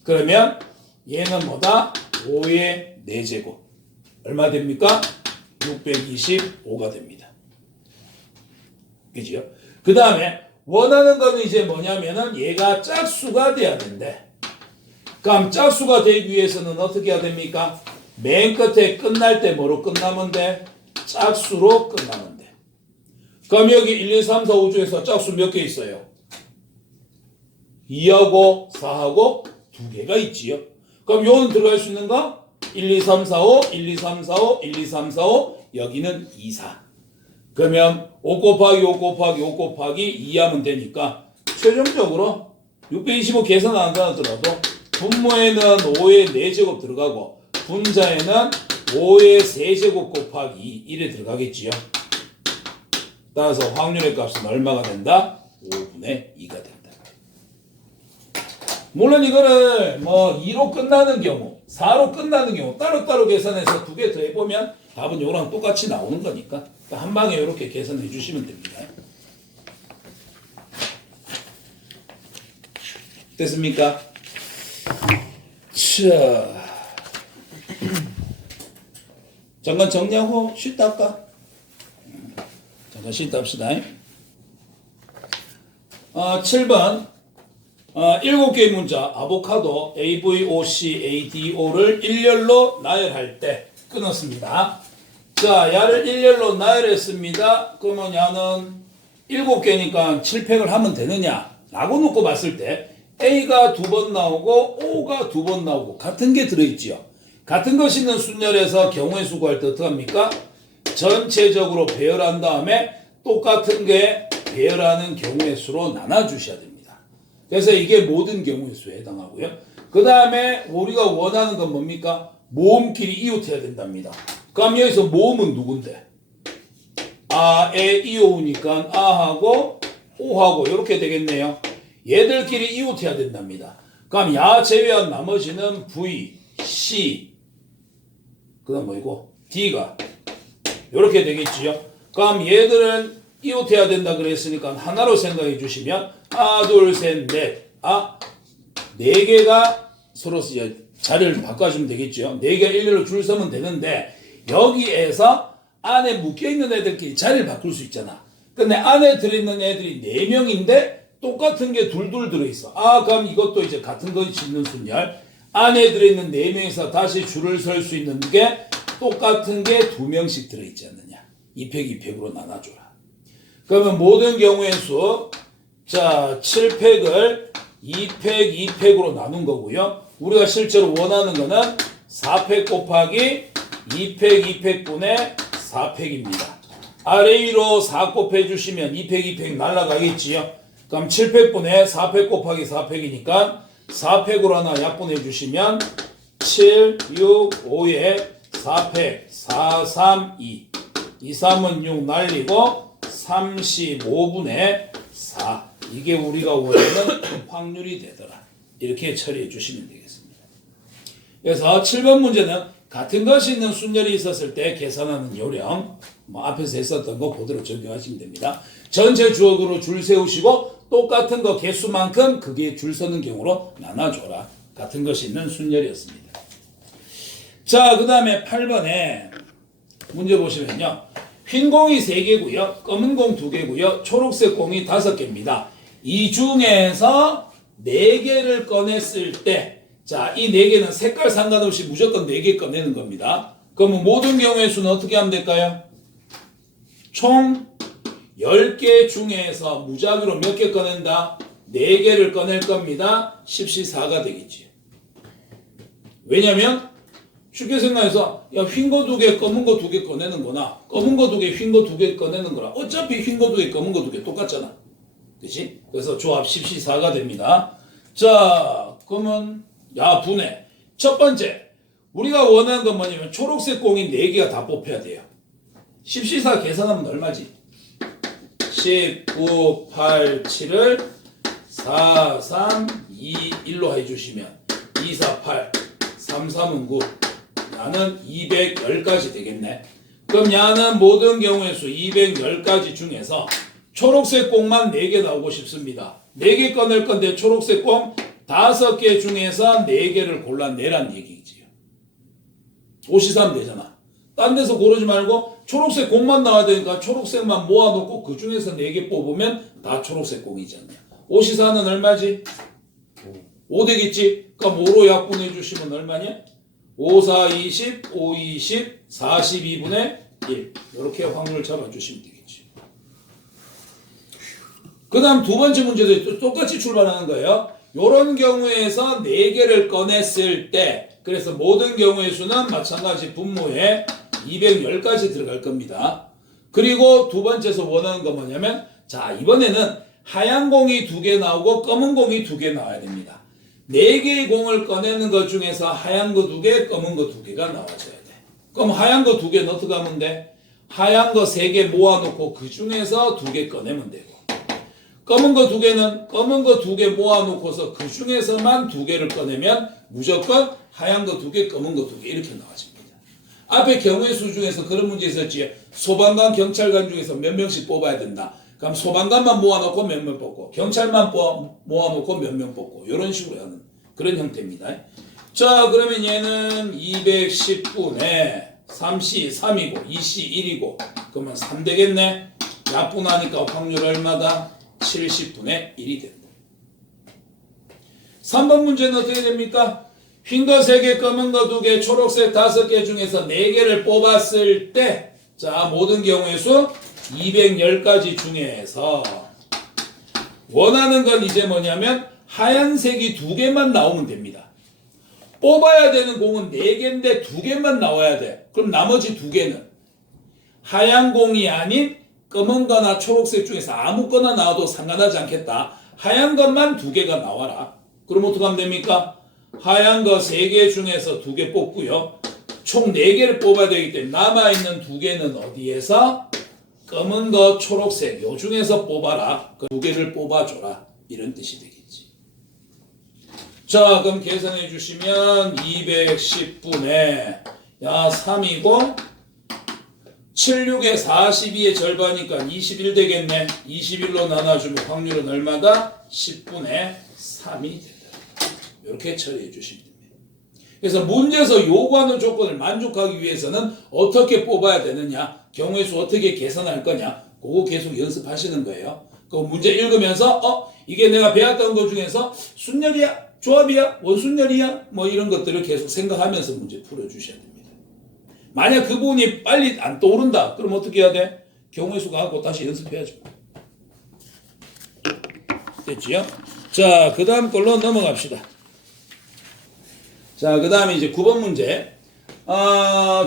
그러면 얘는 뭐다? 5의 4제곱. 얼마 됩니까? 625가 됩니다. 그죠? 그 다음에 원하는 거는 이제 뭐냐면은 얘가 짝수가 돼야 된대. 그럼 짝수가 되기 위해서는 어떻게 해야 됩니까? 맨 끝에 끝날 때 뭐로 끝나면 돼? 짝수로 끝나면 돼. 그럼 여기 1, 2, 3, 4, 5 중에서 짝수 몇 개 있어요? 2하고 4하고 2개가 있지요. 그럼 요는 들어갈 수 있는 거? 1, 2, 3, 4, 5, 1, 2, 3, 4, 5, 1, 2, 3, 4, 5 여기는 2, 4. 그러면 5 곱하기 5 곱하기 5 곱하기 2 하면 되니까 최종적으로 625 계산 안 하더라도 분모에는 5의 4제곱 들어가고 분자에는 5의 3제곱 곱하기 2 이래 들어가겠지요. 따라서 확률의 값은 얼마가 된다? 5분의 2가 된다. 물론 이거를 뭐 2로 끝나는 경우, 4로 끝나는 경우 따로따로 계산해서 2개 더 해보면 답은 이거랑 똑같이 나오는 거니까 한 방에 이렇게 계산해 주시면 됩니다. 됐습니까? 자, 잠깐 정리하고 쉬다 할까? 잠깐 쉬다 합시다. 7번 7개의 문자 아보카도 AVOC, ADO를 일렬로 나열할 때 끊었습니다. 자, 야를 일렬로 나열했습니다. 그러면 야는 7개니까 7팩을 하면 되느냐? 라고 놓고 봤을 때 A가 2번 나오고 O가 2번 나오고 같은 게 들어있지요. 같은 것이 있는 순열에서 경우의 수 구할 때 어떡합니까? 전체적으로 배열한 다음에 똑같은 게 배열하는 경우의 수로 나눠주셔야 됩니다. 그래서 이게 모든 경우의 수에 해당하고요. 그 다음에 우리가 원하는 건 뭡니까? 모음끼리 이웃해야 된답니다. 그럼 여기서 모음은 누군데? 에, 이오우니까 아하고 오하고 이렇게 되겠네요. 얘들끼리 이웃해야 된답니다. 그럼 야 제외한 나머지는 V, C, 그 다음 뭐이고? D가 이렇게 되겠지요. 그럼 얘들은 이웃해야 된다 그랬으니까 하나로 생각해 주시면 둘, 셋, 넷. 4개가 서로 자리를 바꿔주면 되겠죠. 4개 일렬로 줄 서면 되는데 여기에서 안에 묶여있는 애들끼리 자리를 바꿀 수 있잖아. 근데 안에 들어있는 애들이 4명인데 똑같은 게 둘둘 들어있어. 그럼 이것도 이제 같은 거 짓는 순열. 안에 들어있는 4명에서 다시 줄을 설 수 있는 게 똑같은 게 2명씩 들어있지 않느냐. 2팩 2팩으로 나눠줘라. 그러면 모든 경우의 수, 자, 7팩을 2팩 2팩으로 나눈 거고요. 우리가 실제로 원하는 거는 4팩 곱하기 2팩 2팩분의 4팩입니다. RA로 4 곱해주시면 2팩 2팩 날라가겠지요. 그럼 7팩분의 4팩 곱하기 4팩이니까 4팩으로 하나 약분해주시면 7, 6, 5에 4팩, 4, 3, 2. 2, 3은 6 날리고 35분의 4. 이게 우리가 원하는 확률이 되더라. 이렇게 처리해 주시면 되겠습니다. 그래서 7번 문제는 같은 것이 있는 순열이 있었을 때 계산하는 요령, 앞에서 했었던 거 그대로 적용하시면 됩니다. 전체 주어로 줄 세우시고 똑같은 거 개수만큼 그게 줄 서는 경우로 나눠줘라. 같은 것이 있는 순열이었습니다. 자, 그 다음에 8번에 문제 보시면요. 흰 공이 3개고요. 검은 공 2개고요. 초록색 공이 5개입니다. 이 중에서 4개를 꺼냈을 때, 자, 이 4개는 색깔 상관없이 무조건 4개 꺼내는 겁니다. 그러면 모든 경우의 수는 어떻게 하면 될까요? 총 10개 중에서 무작위로 몇 개 꺼낸다? 4개를 꺼낼 겁니다. 10C4가 되겠지. 왜냐면 쉽게 생각해서 야, 흰 거 2개, 검은 거 2개 꺼내는 거나 검은 거 2개, 흰 거 2개 꺼내는 거나 어차피 흰 거 2개, 검은 거 2개 똑같잖아. 그치? 그래서 조합 10C4가 됩니다. 자, 그러면 분해. 첫 번째, 우리가 원하는 건 뭐냐면 초록색 공이 4개가 다 뽑혀야 돼요. 10C4 계산하면 얼마지? 19, 8, 7을 4, 3, 2, 1로 해주시면 2, 4, 8, 3, 3은 9, 야는 210까지 되겠네. 그럼 야는 모든 경우의 수 210가지 중에서 초록색 공만 4개 나오고 싶습니다. 4개 꺼낼 건데 초록색 공 5개 중에서 4개를 골라내란 얘기지요. 5C3 되잖아. 딴 데서 고르지 말고 초록색 공만 나와야 되니까 초록색만 모아놓고 그 중에서 4개 뽑으면 다 초록색 공이잖아요. 5C4는 얼마지? 5 되겠지? 그럼 5로 약분해 주시면 얼마냐? 5, 4, 20, 5, 20, 42분의 1. 이렇게 확률을 잡아주시면 되겠지. 그 다음 두 번째 문제도 똑같이 출발하는 거예요. 이런 경우에서 4개를 꺼냈을 때, 그래서 모든 경우의 수는 마찬가지 분모에 210까지 들어갈 겁니다. 그리고 두 번째에서 원하는 건 뭐냐면, 자, 이번에는 하얀 공이 2개 나오고 검은 공이 2개 나와야 됩니다. 4개의 공을 꺼내는 것 중에서 하얀 거 2개, 검은 거 2개가 나와줘야 돼. 그럼 하얀 거 2개는 어떻게 하면 돼? 하얀 거 3개 모아놓고 그 중에서 2개 꺼내면 되고, 검은 거 2개는 검은 거 2개 모아놓고서 그 중에서만 2개를 꺼내면 무조건 하얀 거 2개, 검은 거 2개 이렇게 나와집니다. 앞에 경우의 수 중에서 그런 문제 있었지. 소방관, 경찰관 중에서 몇 명씩 뽑아야 된다. 그럼 소방관만 모아놓고 몇 명 뽑고, 경찰만 모아놓고 몇 명 뽑고, 이런 식으로 하는 그런 형태입니다. 자, 그러면 얘는 210분의 3C 3이고 2C 1이고 그러면 3 되겠네. 약분하니까 확률 얼마다? 70분의 1이 된다. 3번 문제는 어떻게 됩니까? 흰 거 3개, 검은 거 2개, 초록색 5개 중에서 4개를 뽑았을 때, 자, 모든 경우의 수 210가지 중에서 원하는 건 이제 뭐냐면 하얀색이 2개만 나오면 됩니다. 뽑아야 되는 공은 4개인데 2개만 나와야 돼. 그럼 나머지 2개는 하얀 공이 아닌 검은 거나 초록색 중에서 아무거나 나와도 상관하지 않겠다. 하얀 것만 2개가 나와라. 그럼 어떻게 하면 됩니까? 하얀 거 3개 중에서 2개 뽑고요. 총 4개를 뽑아야 되기 때문에 남아있는 2개는 어디에서? 검은 거, 초록색 요 중에서 뽑아라. 그 2개를 뽑아줘라. 이런 뜻이 되겠지. 자, 그럼 계산해 주시면 210분의 3이고 76에 42의 절반이니까 21 되겠네. 21로 나눠주면 확률은 얼마다? 10분의 3이 된다. 이렇게 처리해 주시면 됩니다. 그래서 문제에서 요구하는 조건을 만족하기 위해서는 어떻게 뽑아야 되느냐, 경우의 수 어떻게 계산할 거냐, 그거 계속 연습하시는 거예요. 그 문제 읽으면서 이게 내가 배웠던 것 중에서 순열이야, 조합이야, 원순열이야, 뭐 이런 것들을 계속 생각하면서 문제 풀어주셔야 됩니다. 만약 그 부분이 빨리 안 떠오른다, 그럼 어떻게 해야 돼? 경우의 수 가고 다시 연습해야죠. 됐지요? 자, 그 다음 걸로 넘어갑시다. 자, 그 다음에 이제 9번 문제.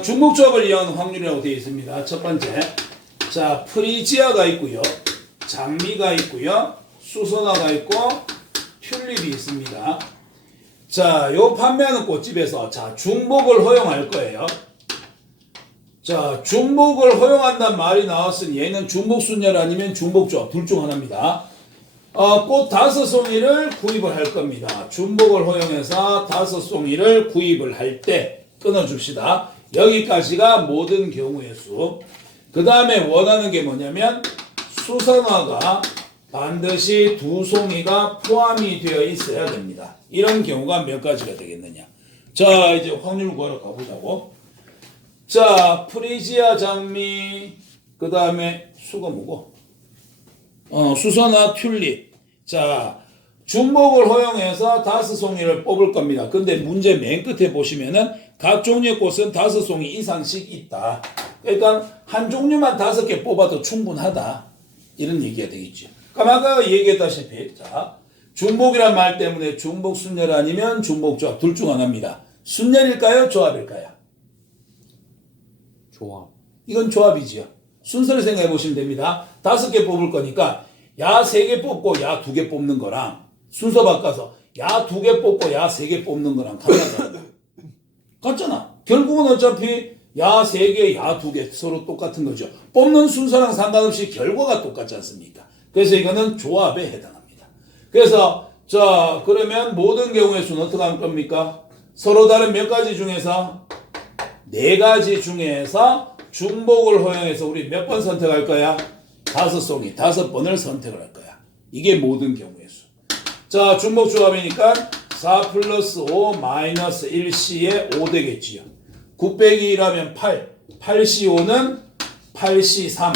중복조합을 이용하는 확률이라고 되어 있습니다. 첫 번째. 자, 프리지아가 있고요. 장미가 있고요. 수선화가 있고, 튤립이 있습니다. 자, 요 판매하는 꽃집에서, 자, 중복을 허용할 거예요. 자, 중복을 허용한다는 말이 나왔으니 얘는 중복순열 아니면 중복조합 둘 중 하나입니다. 꽃 5송이를 구입을 할 겁니다. 중복을 허용해서 5송이를 구입을 할 때 끊어줍시다. 여기까지가 모든 경우의 수. 그 다음에 원하는 게 뭐냐면 수선화가 반드시 2송이가 포함이 되어 있어야 됩니다. 이런 경우가 몇 가지가 되겠느냐. 자, 이제 확률 구하러 가보자고. 자, 프리지아 장미, 그 다음에 수가 뭐고? 수선화 튤립. 자, 중복을 허용해서 5송이를 뽑을 겁니다. 근데 문제 맨 끝에 보시면은 각 종류의 꽃은 5송이 이상씩 있다. 그러니까 한 종류만 5개 뽑아도 충분하다. 이런 얘기가 되겠죠. 그럼 아까 얘기했다시피, 자, 중복이란 말 때문에 중복 순열 아니면 중복 조합 둘 중 하나입니다. 순열일까요? 조합일까요? 조합. 이건 조합이지요. 순서를 생각해 보시면 됩니다. 5개 뽑을 거니까 야 3개 뽑고 야 2개 뽑는 거랑 순서 바꿔서 야 2개 뽑고 야 3개 뽑는 거랑 같잖아. 같잖아. 결국은 어차피 야 3개, 야 2개 서로 똑같은 거죠. 뽑는 순서랑 상관없이 결과가 똑같지 않습니까? 그래서 이거는 조합에 해당합니다. 그래서 자 그러면 모든 경우의 수는 어떻게 할 겁니까? 서로 다른 몇 가지 중에서 4가지 중에서 중복을 허용해서 우리 몇 번 선택할 거야? 5송이 5번을 선택을 할 거야. 이게 모든 경우의 수. 자 중복 조합이니까 4 플러스 5 마이너스 1C에 5 되겠지요. 9 빼기 1하면 8. 8C5는 8C3.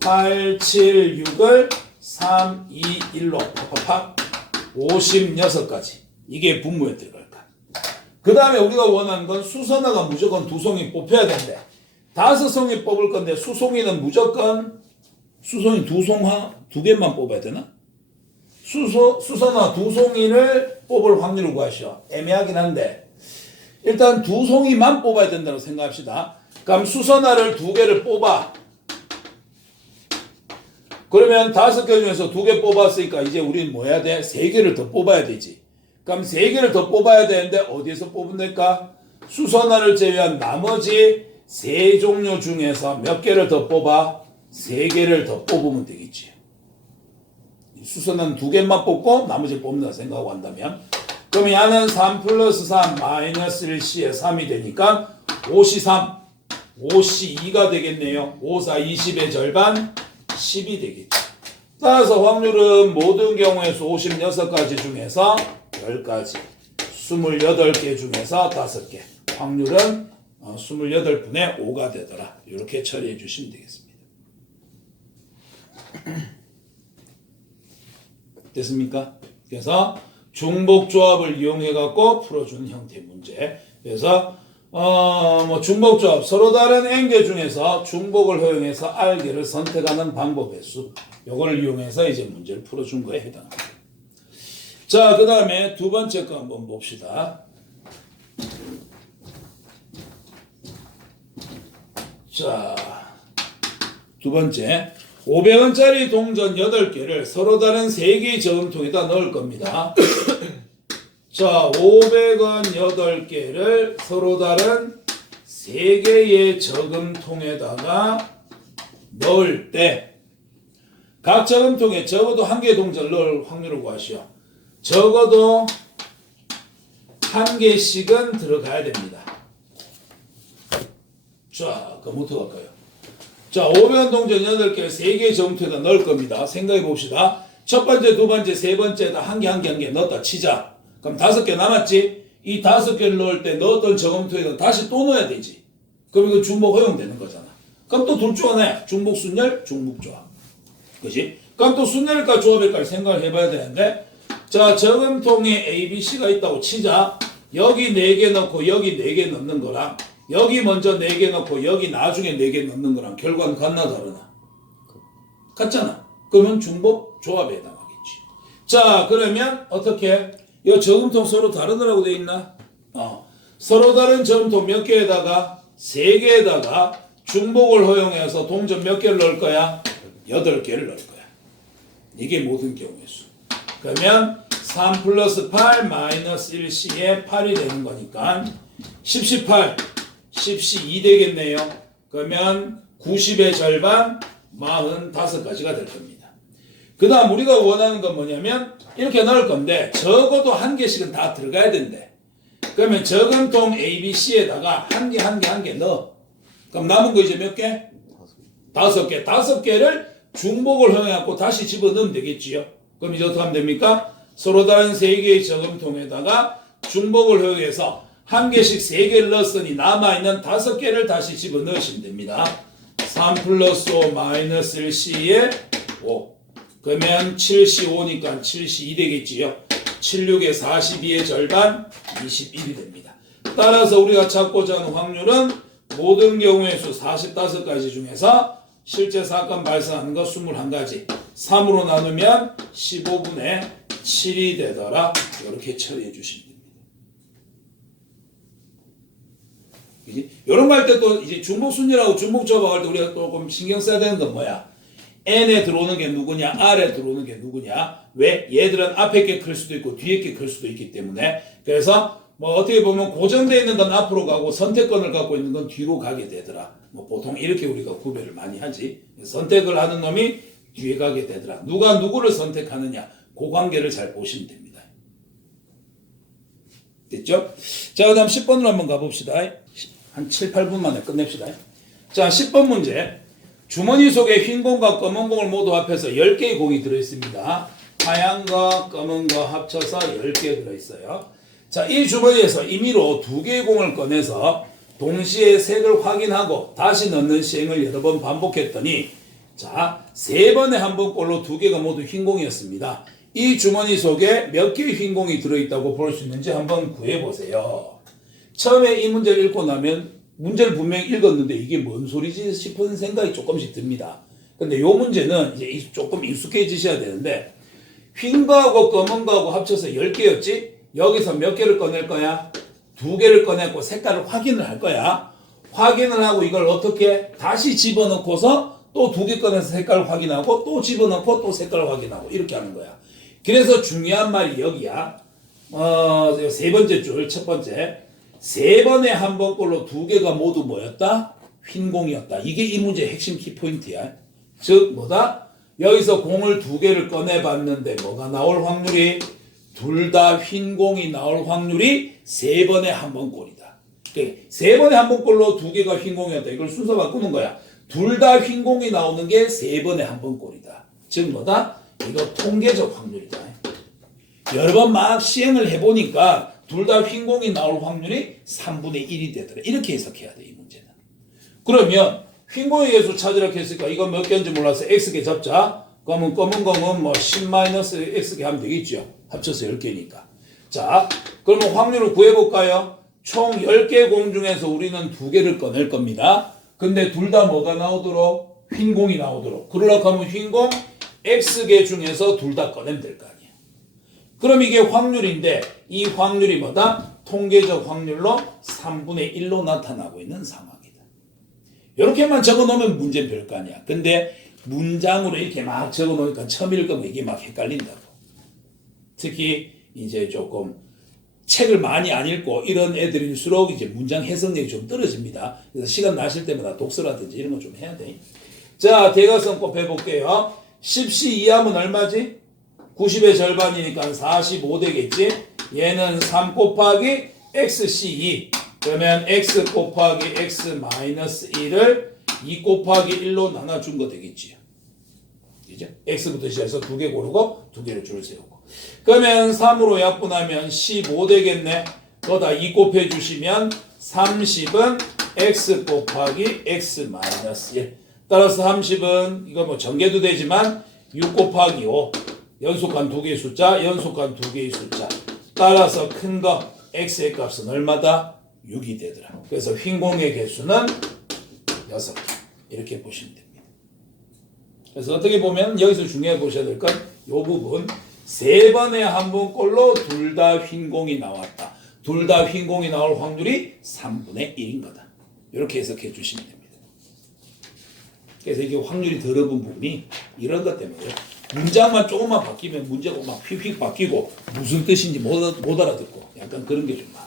8, 7, 6을 3, 2, 1로 팍팍팍 56가지. 이게 분모에 들어갈 거야. 그 다음에 우리가 원하는 건 수선화가 무조건 2송이 뽑혀야 되는데 5송이 뽑을 건데 수송이는 무조건 수송이 2개만 뽑아야 되나? 수선화 2송이를 뽑을 확률을 구하시오. 애매하긴 한데 일단 2송이만 뽑아야 된다고 생각합시다. 그럼 수선화를 2개를 뽑아. 그러면 5개 중에서 2개 뽑았으니까 이제 우리는 뭐 해야 돼? 3개를 더 뽑아야 되지. 그럼 3개를 더 뽑아야 되는데 어디에서 뽑으면 될까? 수선화를 제외한 나머지 3종류 중에서 몇 개를 더 뽑아? 3개를 더 뽑으면 되겠지. 수선화는 2개만 뽑고 나머지 뽑는다 생각하고 한다면 그럼 야는 3 플러스 3 마이너스 1C에 3이 되니까 5C3 5C2가 되겠네요. 5, 4, 20의 절반 10이 되겠죠. 따라서 확률은 모든 경우에서 56가지 중에서 10가지 28개 중에서 5개 확률은 28분의 5가 되더라. 이렇게 처리해 주시면 되겠습니다. 됐습니까? 그래서 중복조합을 이용해 갖고 풀어주는 형태의 문제. 그래서 중복조합 서로 다른 n개 중에서 중복을 허용해서 r개를 선택하는 방법의 수. 요걸 이용해서 이제 문제를 풀어준 거에 해당합니다. 자, 그 다음에 두 번째 거 한번 봅시다. 자, 두 번째. 500원짜리 동전 8개를 서로 다른 3개의 저금통에다 넣을 겁니다. 자, 500원 8개를 서로 다른 3개의 저금통에다가 넣을 때 각 저금통에 적어도 1개의 동전을 넣을 확률을 구하시오. 적어도 1개씩은 들어가야 됩니다. 자, 그럼 어떻게 할까요? 자, 500원 동전 8개를 3개의 저금통에다 넣을 겁니다. 생각해 봅시다. 첫 번째, 두 번째, 세 번째에다 한 개 넣었다 치자. 그럼 5개 남았지? 이 5개를 넣을 때 넣었던 저금통에다 다시 또 넣어야 되지. 그럼 이거 중복 허용되는 거잖아. 그럼 또 둘 중 하나야. 중복 순열, 중복 조합. 그지? 그럼 또 순열일까 조합일까 생각을 해봐야 되는데 자, 저금통에 A, B, C가 있다고 치자. 여기 4개 넣고 여기 4개 넣는 거랑 여기 먼저 4개 넣고 여기 나중에 4개 넣는 거랑 결과는 같나 다르나? 같잖아. 그러면 중복 조합에 해당하겠지. 자, 그러면 어떻게? 이 저금통 서로 다르더라고 돼 있나? 서로 다른 저금통 몇 개에다가 3개에다가 중복을 허용해서 동전 몇 개를 넣을 거야? 8개를 넣을 거야. 이게 모든 경우의 수. 그러면 3 플러스 8 마이너스 1C에 8이 되는 거니까 10C8 10C2 되겠네요. 그러면 90의 절반 45가지가 될 겁니다. 그 다음 우리가 원하는 건 뭐냐면 이렇게 넣을 건데 적어도 1개씩은 다 들어가야 된대. 그러면 저금통 A, B, C에다가 한 개 넣어. 그럼 남은 거 이제 몇 개? 5개. 5개를 중복을 허용해갖고 다시 집어넣으면 되겠지요. 그럼 이제 어떻게 하면 됩니까? 서로 다른 3개의 저금통에다가 중복을 허용해서 1개씩 3개를 넣었으니 남아있는 5개를 다시 집어넣으시면 됩니다. 3 플러스 5 마이너스 1C에 5. 그러면 7C5니까 7C2 되겠지요. 76의 42의 절반 21이 됩니다. 따라서 우리가 찾고자 하는 확률은 모든 경우의 수 45가지 중에서 실제 사건 발생하는 거 21가지 3으로 나누면 15분의 7이 되더라. 이렇게 처리해 주시면 됩니다. 이런 거 할 때 또 이제 중복순위라고 중복조합할 때 우리가 조금 신경 써야 되는 건 뭐야? N에 들어오는 게 누구냐, R에 들어오는 게 누구냐. 왜? 얘들은 앞에 게 클 수도 있고 뒤에 게 클 수도 있기 때문에. 그래서 뭐 어떻게 보면 고정되어 있는 건 앞으로 가고 선택권을 갖고 있는 건 뒤로 가게 되더라. 뭐 보통 이렇게 우리가 구별을 많이 하지. 선택을 하는 놈이 뒤에 가게 되더라. 누가 누구를 선택하느냐, 그 관계를 잘 보시면 됩니다. 됐죠? 자, 그 다음 10번으로 한번 가봅시다. 한 7, 8분 만에 끝냅시다. 자, 10번 문제. 주머니 속에 흰 공과 검은 공을 모두 합해서 10개의 공이 들어있습니다. 하얀 거, 검은 거 합쳐서 10개 들어있어요. 자, 이 주머니에서 임의로 2개의 공을 꺼내서 동시에 색을 확인하고 다시 넣는 시행을 여러 번 반복했더니 자, 3번에 한 번꼴로 2개가 모두 흰 공이었습니다. 이 주머니 속에 몇 개의 흰 공이 들어있다고 볼 수 있는지 한번 구해보세요. 처음에 이 문제를 읽고 나면 문제를 분명히 읽었는데 이게 뭔 소리지 싶은 생각이 조금씩 듭니다. 근데 이 문제는 이제 조금 익숙해지셔야 되는데 흰 거하고 검은 거하고 합쳐서 10개였지? 여기서 몇 개를 꺼낼 거야? 2개를 꺼내고 색깔을 확인을 할 거야. 확인을 하고 이걸 어떻게 다시 집어넣고서 또 2개 꺼내서 색깔을 확인하고 또 집어넣고 또 색깔을 확인하고 이렇게 하는 거야. 그래서 중요한 말이 여기야. 세 번째 줄, 첫 번째. 3번에 한 번꼴로 2개가 모두 뭐였다? 흰 공이었다. 이게 이 문제의 핵심 키포인트야. 즉 뭐다? 여기서 공을 2개를 꺼내봤는데 뭐가 나올 확률이? 둘 다 흰 공이 나올 확률이 3번에 한 번꼴이다. 3번에 한 번꼴로 2개가 흰 공이었다. 이걸 순서 바꾸는 거야. 둘 다 흰 공이 나오는 게 3번에 한 번꼴이다. 즉 뭐다? 이거 통계적 확률이다. 여러 번 막 시행을 해보니까 둘 다 흰 공이 나올 확률이 3분의 1이 되더라. 이렇게 해석해야 돼, 이 문제는. 그러면 흰 공의 개수 찾으라고 했으니까 이거 몇 개인지 몰라서 x개 잡자. 그러면 검은 공은 뭐 10-x개 하면 되겠죠. 합쳐서 10개니까. 자, 그러면 확률을 구해볼까요? 총 10개 공 중에서 우리는 2개를 꺼낼 겁니다. 근데 둘 다 뭐가 나오도록? 흰 공이 나오도록. 그러려고 하면 흰 공 x개 중에서 둘 다 꺼내면 될 거 아니에요. 그럼 이게 확률인데 이 확률이 뭐다? 통계적 확률로 3분의 1로 나타나고 있는 상황이다. 이렇게만 적어놓으면 문제는 별거 아니야. 근데 문장으로 이렇게 막 적어놓으니까 처음 읽으면 이게 막 헷갈린다고. 특히 이제 조금 책을 많이 안 읽고 이런 애들일수록 이제 문장 해석력이 좀 떨어집니다. 그래서 시간 나실 때마다 독서라든지 이런 거 좀 해야 돼. 자, 대각선 곱해볼게요. 10C 이하면 얼마지? 90의 절반이니까 45 되겠지? 얘는 3 곱하기 XC2. 그러면 X 곱하기 X 마이너스 1을 2 곱하기 1로 나눠준 거 되겠지요. 그죠? X부터 시작해서 2개 고르고 2개를 줄 세우고. 그러면 3으로 약분하면 15 되겠네. 거기다 2 곱해 주시면 30은 X 곱하기 X 마이너스 1. 따라서 30은 이거 뭐 전개도 되지만 6 곱하기 5. 연속한 2개의 숫자, 연속한 2개의 숫자. 따라서 큰 거 x의 값은 얼마다? 6이 되더라. 그래서 흰 공의 개수는 6개. 이렇게 보시면 됩니다. 그래서 어떻게 보면 여기서 중요해 보셔야 될 건 이 부분. 3번에 한 번꼴로 둘 다 흰 공이 나왔다. 둘 다 흰 공이 나올 확률이 3분의 1인 거다. 이렇게 해석해 주시면 됩니다. 그래서 이게 확률이 더러운 부분이 이런 것 때문에요. 문장만 조금만 바뀌면 문제가 막 휙휙 바뀌고 무슨 뜻인지 못 알아듣고 약간 그런 게 좀 많아.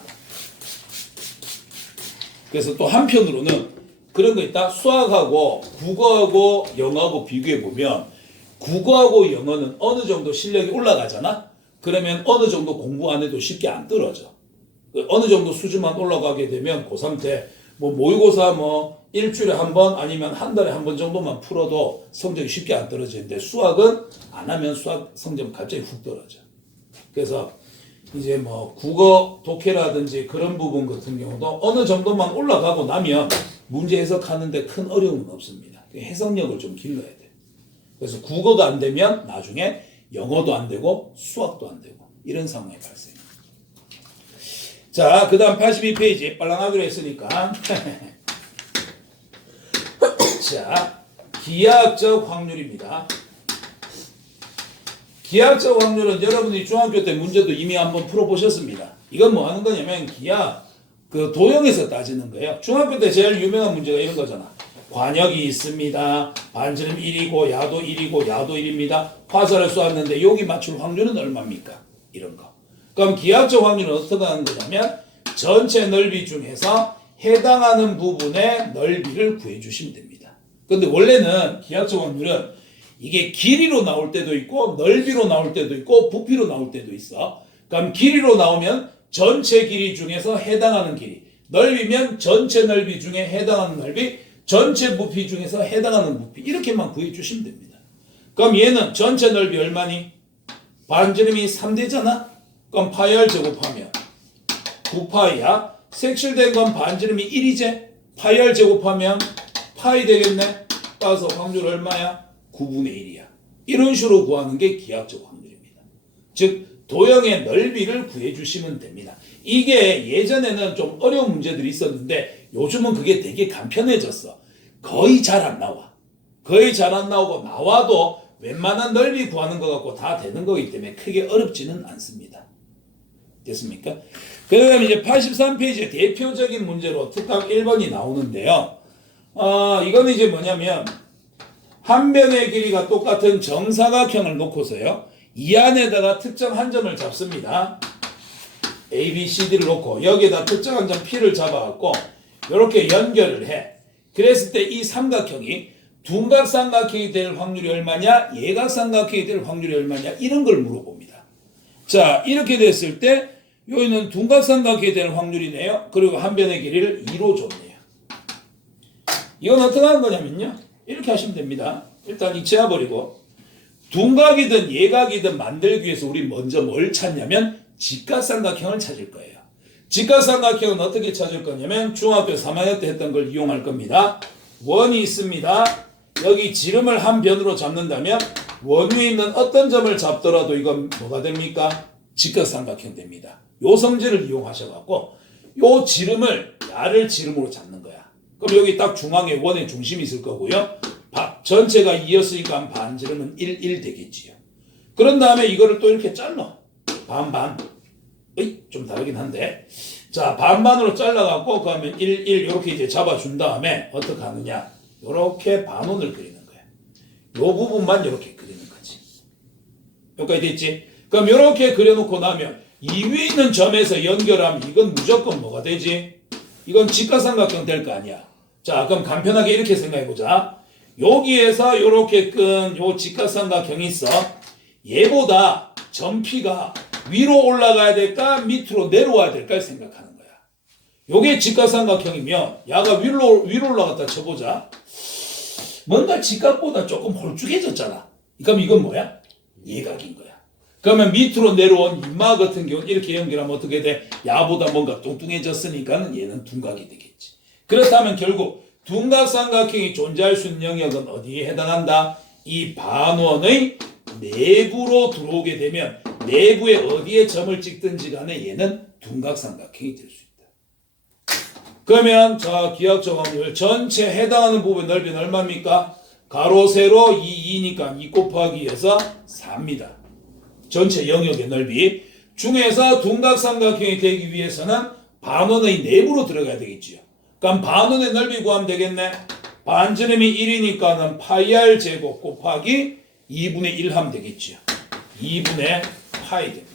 그래서 또 한편으로는 그런 거 있다. 수학하고 국어하고 영어하고 비교해 보면 국어하고 영어는 어느 정도 실력이 올라가잖아. 그러면 어느 정도 공부 안 해도 쉽게 안 떨어져. 어느 정도 수준만 올라가게 되면 고3 때 뭐 모의고사 뭐 일주일에 한 번 아니면 한 달에 한 번 정도만 풀어도 성적이 쉽게 안 떨어지는데 수학은 안 하면 수학 성적은 갑자기 훅 떨어져. 그래서 이제 뭐 국어 독해라든지 그런 부분 같은 경우도 어느 정도만 올라가고 나면 문제 해석하는데 큰 어려움은 없습니다. 해석력을 좀 길러야 돼. 그래서 국어가 안 되면 나중에 영어도 안 되고 수학도 안 되고 이런 상황이 발생해요. 자, 그 다음 82페이지 빨랑하기로 했으니까 자, 기하학적 확률입니다. 기하학적 확률은 여러분이 중학교 때 문제도 이미 한번 풀어보셨습니다. 이건 뭐 하는 거냐면 기하 그 도형에서 따지는 거예요. 중학교 때 제일 유명한 문제가 이런 거잖아. 관역이 있습니다. 반지름 1이고 야도 1이고 야도 1입니다. 화살을 쏘았는데 여기 맞출 확률은 얼마입니까? 이런 거. 그럼 기하학적 확률은 어떻게 하는 거냐면 전체 넓이 중에서 해당하는 부분의 넓이를 구해주시면 됩니다. 근데 원래는 기하학적 확률은 이게 길이로 나올 때도 있고 넓이로 나올 때도 있고 부피로 나올 때도 있어. 그럼 길이로 나오면 전체 길이 중에서 해당하는 길이, 넓이면 전체 넓이 중에 해당하는 넓이, 전체 부피 중에서 해당하는 부피 이렇게만 구해주시면 됩니다. 그럼 얘는 전체 넓이 얼마니? 반지름이 3대잖아? 그럼 파이 r 제곱하면 9파이야. 색칠된 건 반지름이 1이제? 파이 r 제곱하면 파이 되겠네? 따라서 확률 얼마야? 9분의 1이야. 이런 식으로 구하는 게 기하학적 확률입니다. 즉 도형의 넓이를 구해주시면 됩니다. 이게 예전에는 좀 어려운 문제들이 있었는데 요즘은 그게 되게 간편해졌어. 거의 잘 안 나와. 거의 잘 안 나오고 나와도 웬만한 넓이 구하는 것 같고 다 되는 거기 때문에 크게 어렵지는 않습니다. 됐습니까? 그 다음에 이제 83페이지에 대표적인 문제로 특강 1번이 나오는데요. 이거는 이제 뭐냐면 한 변의 길이가 똑같은 정사각형을 놓고서요. 이 안에다가 특정 한 점을 잡습니다. A, B, C, D를 놓고 여기에다 특정한 점 P를 잡아갖고 이렇게 연결을 해. 그랬을 때 이 삼각형이 둔각삼각형이 될 확률이 얼마냐, 예각삼각형이 될 확률이 얼마냐 이런 걸 물어봅니다. 자, 이렇게 됐을 때 여기는 둔각삼각형이 될 확률이네요. 그리고 한 변의 길이를 2로 줬네요. 이건 어떻게 하는 거냐면요. 이렇게 하시면 됩니다. 일단 이 지워버리고 둔각이든 예각이든 만들기 위해서 우리 먼저 뭘 찾냐면 직각삼각형을 찾을 거예요. 직각삼각형은 어떻게 찾을 거냐면 중학교 3학년 때 했던 걸 이용할 겁니다. 원이 있습니다. 여기 지름을 한 변으로 잡는다면 원 위에 있는 어떤 점을 잡더라도 이건 뭐가 됩니까? 직각삼각형 됩니다. 요 성질을 이용하셔갖고 요 지름을 야를 지름으로 잡는 거야. 그럼 여기 딱 중앙에 원의 중심이 있을 거고요. 전체가 2였으니까 반지름은 1 되겠지요. 그런 다음에 이거를 또 이렇게 잘라. 반반. 좀 다르긴 한데. 자, 반반으로 잘라갖고 그러면 1 이렇게 이제 잡아준 다음에 어떻게 하느냐. 이렇게 반원을 그리는 거야. 요 부분만 이렇게 그리는 거지. 여기까지 됐지? 그럼 이렇게 그려놓고 나면 이 위에 있는 점에서 연결하면 이건 무조건 뭐가 되지? 이건 직각삼각형 될 거 아니야. 자, 그럼 간편하게 이렇게 생각해보자. 여기에서 이렇게 끈 요 직각삼각형이 있어. 얘보다 점 P가 위로 올라가야 될까 밑으로 내려와야 될까 생각하는 거야. 요게 직각삼각형이면 야가 위로 올라갔다 쳐보자. 뭔가 직각보다 조금 홀쭉해졌잖아. 그럼 이건 뭐야? 예각인 거야. 그러면 밑으로 내려온 인마 같은 경우는 이렇게 연결하면 어떻게 돼? 야보다 뭔가 뚱뚱해졌으니까 얘는 둔각이 되겠지. 그렇다면 결국 둔각삼각형이 존재할 수 있는 영역은 어디에 해당한다? 이 반원의 내부로 들어오게 되면 내부에 어디에 점을 찍든지 간에 얘는 둔각삼각형이 될 수 있다. 그러면 자, 기하학적 확률 전체 해당하는 부분의 넓이는 얼마입니까? 가로 세로 2니까 2 곱하기 2에서 4입니다. 전체 영역의 넓이 중에서 둔각삼각형이 되기 위해서는 반원의 내부로 들어가야 되겠지요. 그럼 반원의 넓이 구하면 되겠네. 반지름이 1이니까는 파이 r 제곱 곱하기 2분의 1 하면 되겠지요. 2분의 파이 됩니다.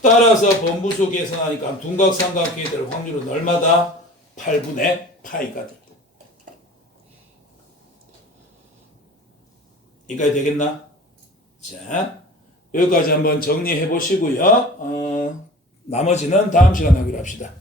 따라서 번부수 계산하니까 둔각삼각형이 될 확률은 얼마다? 8분의 파이가 된다. 이까지 되겠나? 자, 여기까지 한번 정리해 보시고요. 나머지는 다음 시간에 하기로 합시다.